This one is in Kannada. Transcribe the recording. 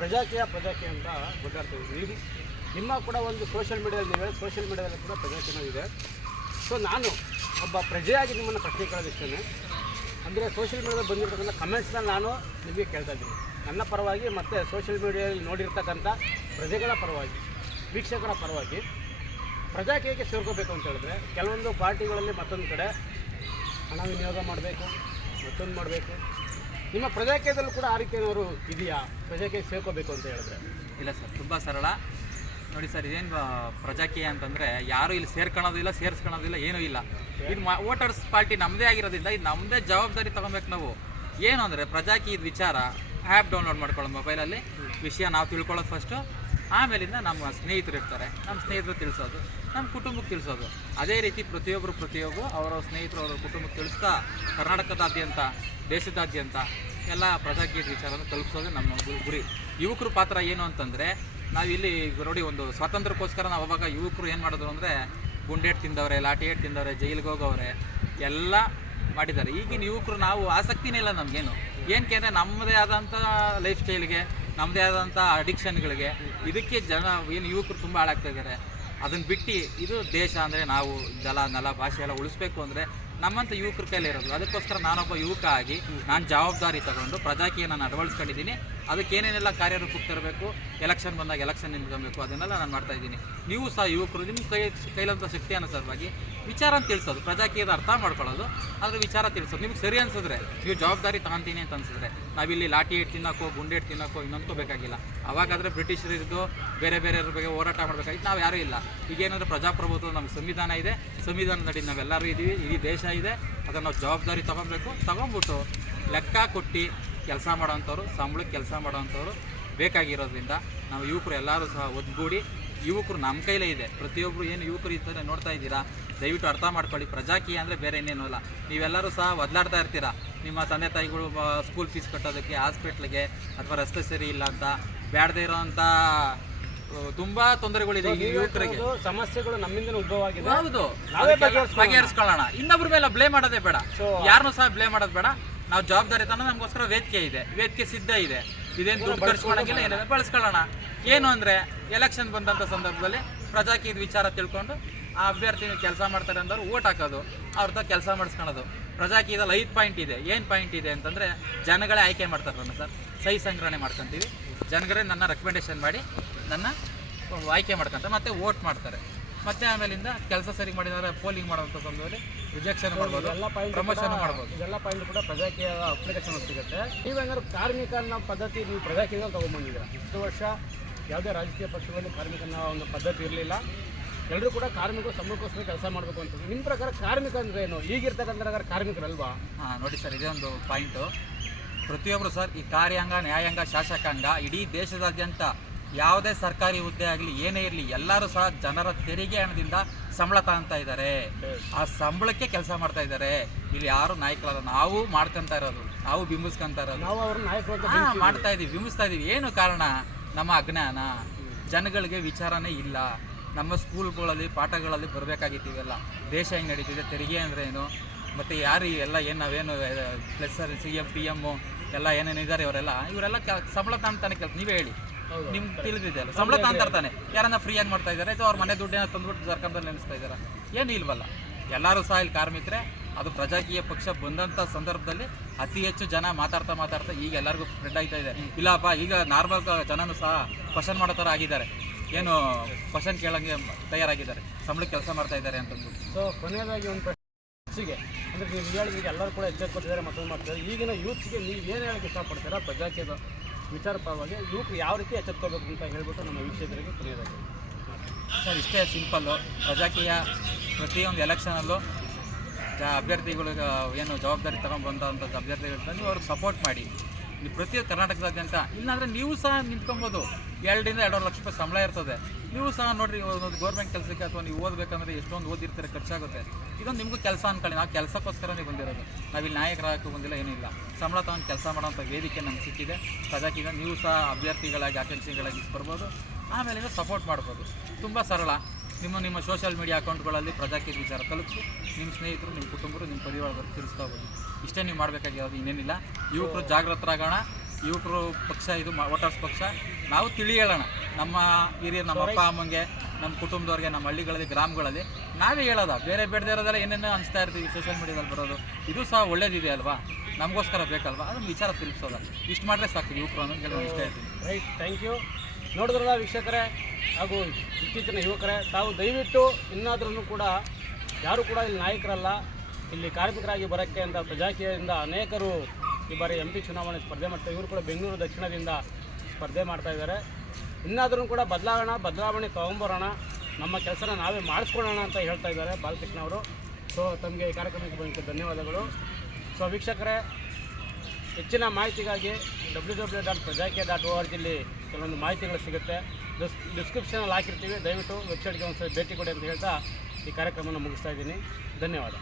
ಪ್ರಜಾಕೀಯ ಪ್ರಜಾಕೀಯ ಅಂತ ಗೊತ್ತಾಡ್ತೀವಿ ನೀವು ನಿಮ್ಮ ಕೂಡ ಒಂದು ಸೋಷಿಯಲ್ ಮೀಡಿಯಾದಲ್ಲಿ ನೀವು ಸೋಷಿಯಲ್ ಮೀಡಿಯಾದಲ್ಲಿ ಕೂಡ ಪ್ರಜಾಕೀಯ ಇದೆ. ಸೊ ನಾನು ಒಬ್ಬ ಪ್ರಜೆಯಾಗಿ ನಿಮ್ಮನ್ನು ಪ್ರಶ್ನೆ ಕೇಳೋದಿಷ್ಟೇ ಅಂದರೆ ಸೋಷಿಯಲ್ ಮೀಡಿಯಾದಲ್ಲಿ ಬಂದಿರತಕ್ಕಂಥ ಕಮೆಂಟ್ಸ್ನ ನಾನು ನಿಮಗೆ ಕೇಳ್ತಾ ಇದ್ದೀನಿ. ನನ್ನ ಪರವಾಗಿ ಮತ್ತು ಸೋಷಿಯಲ್ ಮೀಡಿಯಾದಲ್ಲಿ ನೋಡಿರ್ತಕ್ಕಂಥ ಪ್ರಜೆಗಳ ಪರವಾಗಿ, ವೀಕ್ಷಕರ ಪರವಾಗಿ ಪ್ರಜಾಕೀಯಕ್ಕೆ ಸೇರ್ಕೋಬೇಕು ಅಂತ ಹೇಳಿದ್ರೆ ಕೆಲವೊಂದು ಪಾರ್ಟಿಗಳಲ್ಲಿ ಮತ್ತೊಂದು ಕಡೆ ಹಣ ವಿನಿಯೋಗ ಮಾಡಬೇಕು, ಮತ್ತೊಂದು ಮಾಡಬೇಕು. ನಿಮ್ಮ ಪ್ರಜಾಕೀಯದಲ್ಲೂ ಕೂಡ ಆ ರೀತಿ ಏನಾದ್ರು ಇದೆಯಾ? ಪ್ರಜಾಕೀಯ ಸೇರ್ಕೋಬೇಕು ಅಂತ ಹೇಳಿದ್ರೆ. ಇಲ್ಲ ಸರ್ ತುಂಬ ಸರಳ. ನೋಡಿ ಸರ್ ಇದೇನು ಪ್ರಜಾಕೀಯ ಅಂತಂದರೆ ಯಾರು ಇಲ್ಲಿ ಸೇರ್ಕೊಳ್ಳೋದಿಲ್ಲ ಸೇರಿಸ್ಕೊಳ್ಳೋದಿಲ್ಲ ಏನೂ ಇಲ್ಲ. ಇದು ವೋಟರ್ಸ್ ಪಾರ್ಟಿ ನಮ್ಮದೇ ಆಗಿರೋದ್ರಿಂದ ಇದು ನಮ್ಮದೇ ಜವಾಬ್ದಾರಿ ತೊಗೊಬೇಕು ನಾವು. ಏನು ಅಂದರೆ ಪ್ರಜಾಕೀಯದ ವಿಚಾರ ಆ್ಯಪ್ ಡೌನ್ಲೋಡ್ ಮಾಡ್ಕೊಳ್ಳೋದು ಮೊಬೈಲಲ್ಲಿ. ವಿಷಯ ನಾವು ತಿಳ್ಕೊಳ್ಳೋದು ಫಸ್ಟು ಆಮೇಲಿಂದ ನಮ್ಮ ಸ್ನೇಹಿತರು ಇರ್ತಾರೆ, ನಮ್ಮ ಸ್ನೇಹಿತರು ತಿಳಿಸೋದು, ನಮ್ಮ ಕುಟುಂಬಕ್ಕೆ ತಿಳಿಸೋದು. ಅದೇ ರೀತಿ ಪ್ರತಿಯೊಬ್ಬರು ಪ್ರತಿಯೊಬ್ಬರು ಅವರ ಸ್ನೇಹಿತರು ಅವರ ಕುಟುಂಬಕ್ಕೆ ತಿಳಿಸ್ತಾ ಕರ್ನಾಟಕದಾದ್ಯಂತ, ದೇಶದಾದ್ಯಂತ ಎಲ್ಲ ಪ್ರಜಾಕೀಯ ವಿಚಾರವನ್ನು ತಲುಪಿಸೋದು ನಮ್ಮ ಗುರಿ. ಯುವಕರ ಪಾತ್ರ ಏನು ಅಂತಂದರೆ, ನಾವಿಲ್ಲಿ ನೋಡಿ ಒಂದು ಸ್ವಾತಂತ್ರ್ಯಕ್ಕೋಸ್ಕರ ನಾವು ಅವಾಗ ಯುವಕರು ಏನು ಮಾಡಿದ್ರು ಅಂದರೆ, ಗುಂಡೇಟ್ ತಿಂದವರೆ, ಲಾಠಿ ಏಟ್ ತಿಂದವ್ರೆ, ಜೈಲಿಗೆ ಹೋಗವ್ರೆ, ಎಲ್ಲ ಮಾಡಿದ್ದಾರೆ. ಈಗಿನ ಯುವಕರು ನಾವು ಆಸಕ್ತಿನೇ ಇಲ್ಲ ನಮಗೇನು. ಏನಕ್ಕೆ ಅಂದರೆ ನಮ್ಮದೇ ಆದಂಥ ಲೈಫ್ ಸ್ಟೈಲ್ಗೆ ನಮ್ಮದೇ ಆದಂಥ ಅಡಿಕ್ಷನ್ಗಳಿಗೆ ಇದಕ್ಕೆ ಜನ, ಏನು ಯುವಕರು ತುಂಬ ಹಾಳಾಗ್ತಾ ಇದ್ದಾರೆ. ಅದನ್ನು ಬಿಟ್ಟು ಇದು ದೇಶ ಅಂದರೆ ನಾವು ಜಲ, ನೆಲ, ಭಾಷೆ ಎಲ್ಲ ಉಳಿಸ್ಬೇಕು ಅಂದರೆ ನಮ್ಮಂಥ ಯುವಕರ ಕೈಲಿ ಇರೋದು. ಅದಕ್ಕೋಸ್ಕರ ನಾನೊಬ್ಬ ಯುವಕ ಆಗಿ ನಾನು ಜವಾಬ್ದಾರಿ ತಗೊಂಡು ಪ್ರಜಾಕೀಯ ನಾನು ಅಳವಡಿಸ್ಕೊಂಡಿದ್ದೀನಿ. ಅದಕ್ಕೆ ಏನೇನೆಲ್ಲ ಕಾರ್ಯರೂಪಕ್ಕೆ ತರಬೇಕು ಎಲೆಕ್ಷನ್ ಬಂದಾಗ ಎಲೆಕ್ಷನ್ ನಿಂತ್ಕೊಬೇಕು, ಅದನ್ನೆಲ್ಲ ನಾನು ಮಾಡ್ತಾ ಇದ್ದೀನಿ. ನೀವು ಸಹ ಯುವಕರು, ನಿಮ್ಮ ಕೈ ಕೈಲಂಥ ಶಕ್ತಿ ಅನುಸಾರವಾಗಿ ವಿಚಾರ ತಿಳಿಸೋದು, ಪ್ರಜಾಕೀಯದ ಅರ್ಥ ಮಾಡ್ಕೊಳ್ಳೋದು ಅದ್ರ ವಿಚಾರ ತಿಳಿಸೋದು. ನಿಮ್ಗೆ ಸರಿ ಅನ್ಸಿದ್ರೆ, ನೀವು ಜವಾಬ್ದಾರಿ ತಗೊಂತೀನಿ ಅಂತ ಅನ್ಸಿದ್ರೆ, ನಾವಿಲ್ಲಿ ಲಾಠಿ ತಿನ್ನೋಕ್ಕೋ, ಗುಂಡೆ ಇಟ್ಟು ತಿನ್ನೋಕ್ಕೋ ಇನ್ನೊಂದು ಬೇಕಾಗಿಲ್ಲ. ಅವಾಗಾದರೆ ಬ್ರಿಟಿಷರಿದ್ದು ಬೇರೆ ಬೇರೆಯವ್ರ ಬಗ್ಗೆ ಹೋರಾಟ ಮಾಡಬೇಕಾಗಿತ್ತು. ನಾವು ಯಾರೂ ಇಲ್ಲ. ಈಗೇನಾದರೂ ಪ್ರಜಾಪ್ರಭುತ್ವ ನಮ್ಮ ಸಂವಿಧಾನ ಇದೆ. ಸಂವಿಧಾನದಡಿ ನಾವೆಲ್ಲರೂ ಇದ್ದೀವಿ ಇಡೀ ದೇಶ ಇದೆ, ಅದನ್ನು ನಾವು ಜವಾಬ್ದಾರಿ ತೊಗೊಬೇಕು. ತೊಗೊಂಬಿಟ್ಟು ಲೆಕ್ಕ ಕೊಟ್ಟು ಕೆಲಸ ಮಾಡೋವಂಥವ್ರು ಸಂಬಳಕ್ಕೆ ಕೆಲಸ ಮಾಡೋವಂಥವ್ರು ಬೇಕಾಗಿರೋದ್ರಿಂದ ನಾವು ಯುವಕರು ಎಲ್ಲರೂ ಸಹ ಒದ್ಗೂಡಿ ಯುವಕರು ನಮ್ಮ ಕೈಲೇ ಇದೆ. ಪ್ರತಿಯೊಬ್ಬರು ಏನು ಯುವಕರು ಇದ್ದಾರೆ ನೋಡ್ತಾ ಇದ್ದೀರಾ? ದಯವಿಟ್ಟು ಅರ್ಥ ಮಾಡ್ಕೊಳ್ಳಿ. ಪ್ರಜಾಕೀಯ ಅಂದರೆ ಬೇರೆ ಇನ್ನೇನು ಅಲ್ಲ ನೀವೆಲ್ಲರೂ ಸಹ ಒದ್ಲಾಡ್ತಾ ಇರ್ತೀರಾ? ನಿಮ್ಮ ತಂದೆ ತಾಯಿಗಳು ಸ್ಕೂಲ್ ಫೀಸ್ ಕಟ್ಟೋದಕ್ಕೆ ಹಾಸ್ಪಿಟ್ಲಿಗೆ ಅಥವಾ ರಸ್ತೆ ಸರಿ ಇಲ್ಲ ಅಂತ, ಬ್ಯಾಡದೇ ಇರೋವಂಥ ತುಂಬ ತೊಂದರೆಗಳಿದೆ ಈ ಯುವಕರಿಗೆ. ಸಮಸ್ಯೆಗಳು ನಮ್ಮಿಂದ ಉದ್ಭವವಾಗಿದೆ. ಹೌದು. ನಾವೇ ಬಗೆಹರಿಸ್ಕೊಳ್ಳೋಣ. ಇನ್ನೊಬ್ರ ಮೇಲೆ ಬ್ಲೇ ಮಾಡೋದೇ ಬೇಡ. ಯಾರನ್ನೂ ಸಹ ಬ್ಲೇ ಮಾಡೋದು ಬೇಡ. ನಾವು ಜವಾಬ್ದಾರಿ ತನ ನಮಗೋಸ್ಕರ ವೇದಿಕೆ ಇದೆ. ವೇದಿಕೆ ಸಿದ್ಧ ಇದೆ. ಇದೇನು ದುಡ್ಡು ಖರ್ಚು ಮಾಡೋಂಗಿಲ್ಲ ಏನಿದೆ ಬಳಸ್ಕೊಳ್ಳೋಣ. ಏನು ಅಂದರೆ ಎಲೆಕ್ಷನ್ ಬಂದಂಥ ಸಂದರ್ಭದಲ್ಲಿ ಪ್ರಜಾಕೀಯದ ವಿಚಾರ ತಿಳ್ಕೊಂಡು ಆ ಅಭ್ಯರ್ಥಿ ಕೆಲಸ ಮಾಡ್ತಾರೆ ಅಂದವ್ರು ಓಟ್ ಹಾಕೋದು ಅವ್ರದ್ದು ಕೆಲಸ ಮಾಡಿಸ್ಕೊಳೋದು. ಪ್ರಜಾಕಿ ಇದಲ್ಲ ಐದು ಪಾಯಿಂಟ್ ಇದೆ. ಏನು ಪಾಯಿಂಟ್ ಇದೆ ಅಂತಂದರೆ ಜನಗಳೇ ಆಯ್ಕೆ ಮಾಡ್ತಾರೆ ಸರ್. ಸಹಿ ಸಂಗ್ರಹಣೆ ಮಾಡ್ಕೊತೀವಿ. ಜನಗಳೇ ನನ್ನ ರೆಕಮೆಂಡೇಶನ್ ಮಾಡಿ ನನ್ನ ಆಯ್ಕೆ ಮಾಡ್ಕೊಂತ ಮತ್ತೆ ವೋಟ್ ಮಾಡ್ತಾರೆ. ಮತ್ತೆ ಆಮೇಲಿಂದ ಕೆಲಸ ಸರಿ ಮಾಡಿದರೆ ಪೋಲಿಂಗ್ ಮಾಡುವಂಥ ಸಂದರ್ಭದಲ್ಲಿ ರಿಜೆಕ್ಷನ್ ಮಾಡ್ಬೋದು ಎಲ್ಲ ಫೈಲ್ ಪ್ರಮೋಷನ್ ಮಾಡ್ಬೋದು. ಎಲ್ಲ ಪಾಯಿಂಟ್ ಕೂಡ ಪ್ರಜಾಕೀಯ ಅಪ್ಲಿಕೇಶನ್ ಸಿಗುತ್ತೆ. ನೀವೇನಾದ್ರು ಕಾರ್ಮಿಕನ ಪದ್ಧತಿ ನೀವು ಪ್ರಜಾಕೀಯದಲ್ಲಿ ತಗೊಂಡ್ಬಂದಿದ್ದೀರಾ ಇಷ್ಟು ವರ್ಷ ಯಾವುದೇ ರಾಜಕೀಯ ಪಕ್ಷದಲ್ಲಿ ಅನ್ನೋ ಒಂದು ಪದ್ಧತಿ ಇರಲಿಲ್ಲ. ಎಲ್ಲರೂ ಕೂಡ ಕಾರ್ಮಿಕರು ಸಂಬಳಕ್ಕೋಸ್ಕರ ಕೆಲಸ ಮಾಡಬೇಕು ಅಂತ. ನಿಮ್ಮ ಪ್ರಕಾರ ಕಾರ್ಮಿಕ ಅಂದ್ರೆ ಏನು? ಈಗಿರ್ತಕ್ಕಂಥ ಕಾರ್ಮಿಕರಲ್ವಾ? ಹಾಂ ನೋಡಿ ಸರ್ ಇದೇ ಒಂದು ಪಾಯಿಂಟು ಪ್ರತಿಯೊಬ್ಬರು ಸರ್ ಈ ಕಾರ್ಯಾಂಗ ನ್ಯಾಯಾಂಗ ಶಾಸಕಾಂಗ ಇಡೀ ದೇಶದಾದ್ಯಂತ ಯಾವುದೇ ಸರ್ಕಾರಿ ಹುದ್ದೆ ಆಗಲಿ ಏನೇ ಇರಲಿ ಎಲ್ಲರೂ ಸಹ ಜನರ ತೆರಿಗೆ ಹಣದಿಂದ ಸಂಬಳ ತಗೊಂತಾ ಇದ್ದಾರೆ. ಆ ಸಂಬಳಕ್ಕೆ ಕೆಲಸ ಮಾಡ್ತಾ ಇದ್ದಾರೆ. ಇಲ್ಲಿ ಯಾರು ನಾಯಕರಲ್ಲ ನಾವು ಮಾಡ್ಕೊಂತ ಇರೋದು ನಾವು ಬಿಂಬಿಸ್ಕೊಂತ ಇರೋದು. ನಾವು ಮಾಡ್ತಾ ಇದೀವಿ ಬಿಂಬಿಸ್ತಾ ಇದೀವಿ ಏನು ಕಾರಣ? ನಮ್ಮ ಅಜ್ಞಾನ. ಜನಗಳಿಗೆ ವಿಚಾರನೇ ಇಲ್ಲ. ನಮ್ಮ ಸ್ಕೂಲ್ಗಳಲ್ಲಿ ಪಾಠಗಳಲ್ಲಿ ಬರಬೇಕಾಗಿತ್ತು ಇವೆಲ್ಲ ದೇಶ ಹೆಂಗೆ ನಡೀತಿದೆ ತೆರಿಗೆ ಅಂದರೆ ಏನು? ಮತ್ತು ಯಾರು ಎಲ್ಲ ಏನು ನಾವೇನು plus C M P M ಎಲ್ಲ ಏನೇನಿದ್ದಾರೆ ಇವರೆಲ್ಲ? ಇವರೆಲ್ಲ ಸಂಬಳ ತಾಂತಾನೆ ಕೆಲಸ ನೀವೇ ಹೇಳಿ. ನಿಮ್ಗೆ ತಿಳಿದಿದೆ ಅಲ್ಲ? ಸಂಬಳ ತಾಂತಾರ್ತಾನೆ ಯಾರನ್ನ ಫ್ರೀಯಾಗಿ ಮಾಡ್ತಾ ಇದ್ದಾರೆ ಅಥವಾ ಅವ್ರ ಮನೆ ದುಡ್ಡೇನ ತಂದ್ಬಿಟ್ಟು ಸರ್ಕಾರದಲ್ಲಿ ನೆನೆಸ್ತಾ ಇದ್ದಾರೆ. ಏನು ಇಲ್ವಲ್ಲ? ಎಲ್ಲರೂ ಸಹ ಇಲ್ಲಿ ಕಾರ್ಮಿಕರೇ ಅದು ಪ್ರಜಾಕೀಯ ಪಕ್ಷ ಬಂದಂಥ ಸಂದರ್ಭದಲ್ಲಿ ಅತಿ ಹೆಚ್ಚು ಜನ ಮಾತಾಡ್ತಾ ಮಾತಾಡ್ತಾ ಈಗ ಎಲ್ಲರಿಗೂ ಸ್ಪ್ರೆಡ್ ಆಗ್ತಾ ಇದೆ. ಇಲ್ಲಪ್ಪ ಈಗ ನಾರ್ಮಲ್ ಜನನೂ ಸಹ ಕ್ವಶನ್ ಮಾಡೋ ಥರ ಆಗಿದ್ದಾರೆ. ಏನು ಕ್ವಶನ್ ಕೇಳೋಂಗೆ ತಯಾರಾಗಿದ್ದಾರೆ. ಸಂಬಳಕ್ಕೆ ಕೆಲಸ ಮಾಡ್ತಾ ಇದ್ದಾರೆ ಅಂತಂದು ಸೊ ಕೊನೆಯದಾಗಿ ಒಂದು ಪ್ರಶ್ನೆಗೆ ಅಂದರೆ ನೀವು ಹೇಳಿದ್ರೆ ಎಲ್ಲರೂ ಕೂಡ ಎಚ್ಚೆತ್ಕೊಟ್ಟಿದ್ದಾರೆ ಮತ್ತೊಂದು ಮಾಡ್ತಾರೆ ಈಗಿನ ಯೂತ್ಗೆ ನೀವು ಏನು ಹೇಳಕ್ಕೆ ಇಷ್ಟಪಡ್ತೀರಾ? ಪ್ರಜಾಕೀಯದ ವಿಚಾರ ಪರವಾಗಿ ಯುವಕರು ಯಾವ ರೀತಿ ಎಚ್ಚೆತ್ಕೋಬೇಕು ಅಂತ ಹೇಳ್ಬಿಟ್ಟು ನಮ್ಮ ವೀಕ್ಷಕರಿಗೆ ಕೊನೆಯದಾಗಿ ಸರ್, ಇಷ್ಟೇ ಸಿಂಪಲ್ಲು ಪ್ರಜಾಕೀಯ ಪ್ರತಿಯೊಂದು ಎಲೆಕ್ಷನಲ್ಲೂ ಜ ಅಭ್ಯರ್ಥಿಗಳಿಗೆ ಏನು ಜವಾಬ್ದಾರಿ ತಗೊಂಡು ಬಂದಂಥ ಅಭ್ಯರ್ಥಿಗಳು ತಂದು ಅವ್ರಿಗೆ ಸಪೋರ್ಟ್ ಮಾಡಿ. ಪ್ರತಿಯೊಂದು ಪ್ರತಿ ಕರ್ನಾಟಕದಾದ್ಯಂತ, ಇಲ್ಲಾಂದರೆ ನೀವು ಸಹ ನಿಂತ್ಕೊಬೋದು. ಎರಡರಿಂದ ಎರಡೂವರೆ ಲಕ್ಷ ರೂಪಾಯಿ ಸಂಬಳ ಇರ್ತದೆ. ನೀವು ಸಹ ನೋಡ್ರಿ ಒಂದು ಗೌರ್ಮೆಂಟ್ ಕೆಲಸಕ್ಕೆ ಅಥವಾ ನೀವು ಓದಬೇಕಂದ್ರೆ ಎಷ್ಟೊಂದು ಓದಿರ್ತಾರೆ, ಖರ್ಚಾಗುತ್ತೆ. ಇದೊಂದು ನಿಮಗೂ ಕೆಲಸ ಅನ್ಕೊಳ್ಳಿ. ನಾವು ಕೆಲಸಕ್ಕೋಸ್ಕರನೇ ಬಂದಿರೋದು. ನಾವಿಲ್ಲಿ ನಾಯಕರಾಗಕ್ಕೆ ಬಂದಿಲ್ಲ, ಏನೂ ಇಲ್ಲ. ಸಂಬಳ ತಗೊಂಡು ಕೆಲಸ ಮಾಡೋಂಥ ವೇದಿಕೆ ನಮ್ಗೆ ಸಿಕ್ಕಿದೆ. ಪ್ರಜಾಕೀಯ ನೀವು ಸಹ ಅಭ್ಯರ್ಥಿಗಳಾಗಿ, ಆಕಾಂಕ್ಷಿಗಳಾಗಿ ಬರ್ಬೋದು. ಆಮೇಲೆ ಸಪೋರ್ಟ್ ಮಾಡ್ಬೋದು. ತುಂಬ ಸರಳ. ನಿಮ್ಮ ನಿಮ್ಮ ಸೋಷಿಯಲ್ ಮೀಡಿಯಾ ಅಕೌಂಟ್ಗಳಲ್ಲಿ ಪ್ರಜಾಕೀಯ ವಿಚಾರ ತಲುಪಿಸಿ. ನಿಮ್ಮ ಸ್ನೇಹಿತರು ನಿಮ್ಮ ಕುಟುಂಬರು ನಿಮ್ಮ ಪರಿವಾರದವರು ತಿಳಿಸ್ತಾ ಹೋಗಿ. ಇಷ್ಟೇ ನೀವು ಮಾಡಬೇಕಾಗಿರೋದು ಇನ್ನೇನಿಲ್ಲ. ಯುವಕರು ಜಾಗೃತರಾಗೋಣ ಯುವಕರು ಪಕ್ಷ ಇದು ವೋಟರ್ಸ್ ಪಕ್ಷ. ನಾವು ತಿಳಿ ಹೇಳೋಣ ನಮ್ಮ ಹಿರಿಯ ನಮ್ಮ ಅಪ್ಪ, ಅಮ್ಮಂಗೆ, ನಮ್ಮ ಕುಟುಂಬದವ್ರಿಗೆ, ನಮ್ಮ ಹಳ್ಳಿಗಳಲ್ಲಿ, ಗ್ರಾಮಗಳಲ್ಲಿ ನಾವೇ ಹೇಳೋದ. ಬೇರೆ ಬೇಡದೇ ಇರೋದೆಲ್ಲ ಏನೇನೋ ಅನಿಸ್ತಾ ಇರ್ತೀವಿ ಸೋಷಿಯಲ್ ಮೀಡಿಯಾದಲ್ಲಿ ಬರೋದು. ಇದು ಸಹ ಒಳ್ಳೇದಿದೆ ಅಲ್ವಾ? ನಮಗೋಸ್ಕರ ಬೇಕಲ್ವಾ? ಅದನ್ನು ವಿಚಾರ ತಿಳಿಸೋದ. ಇಷ್ಟು ಮಾಡಿದ್ರೆ ಸಾಕು ಯುವಕರು ಅನ್ನೋದು ನಾನು ಇಷ್ಟ ಇರ್ತೀನಿ ರೈಟ್ ಥ್ಯಾಂಕ್ ಯು ನೋಡಿದ್ರಲ್ಲ ವೀಕ್ಷಕರೇ, ಹಾಗೂ ಇತ್ತೀಚಿನ ಯುವಕರೇ, ತಾವು ದಯವಿಟ್ಟು ಇನ್ನಾದ್ರೂ ಕೂಡ ಯಾರು ಕೂಡ ಇಲ್ಲಿ ನಾಯಕರಲ್ಲ. ಇಲ್ಲಿ ಕಾರ್ಮಿಕರಾಗಿ ಬರೋಕ್ಕೆ ಅಂತ ಪ್ರಜಾಕೀಯದಿಂದ ಅನೇಕರು ಈ ಬಾರಿ ಎಂ ಪಿ ಚುನಾವಣೆ ಸ್ಪರ್ಧೆ ಮಾಡ್ತಾರೆ ಇವರು ಕೂಡ ಬೆಂಗಳೂರು ದಕ್ಷಿಣದಿಂದ ಸ್ಪರ್ಧೆ ಮಾಡ್ತಾ ಇದ್ದಾರೆ. ಇನ್ನಾದರೂ ಕೂಡ ಬದಲಾವಣೆ ಬದಲಾವಣೆ ತೊಗೊಂಬರೋಣ ನಮ್ಮ ಕೆಲಸನ ನಾವೇ ಮಾಡಿಸ್ಕೊಳ್ಳೋಣ ಅಂತ ಹೇಳ್ತಾ ಇದ್ದಾರೆ ಬಾಲಕೃಷ್ಣ ಅವರು. ಸೊ ತಮಗೆ ಈ ಕಾರ್ಯಕ್ರಮಕ್ಕೆ ಬಂದಕ್ಕೆ ಧನ್ಯವಾದಗಳು. ಸೊ ವೀಕ್ಷಕರೇ, ಹೆಚ್ಚಿನ ಮಾಹಿತಿಗಾಗಿ ಡಬ್ಲ್ಯೂ ಡಬ್ಲ್ಯೂ ಡಾಟ್ ಪ್ರಜಾಕೆ ಡಾಟ್ ಓ ಆರ್ ಜಿಲ್ಲಿ ಕೆಲವೊಂದು ಮಾಹಿತಿಗಳು ಸಿಗುತ್ತೆ. ಡಿಸ್ ಡಿಸ್ಕ್ರಿಪ್ಷನಲ್ಲಿ ಹಾಕಿರ್ತೀವಿ. ದಯವಿಟ್ಟು ವೆಬ್ಸೈಟ್ಗೆ ಒಂದ್ಸರಿ ಭೇಟಿ ಕೊಡಿ ಅಂತ ಹೇಳ್ತಾ ಈ ಕಾರ್ಯಕ್ರಮನ ಮುಗಿಸ್ತಾ ಇದ್ದೀನಿ. ಧನ್ಯವಾದ.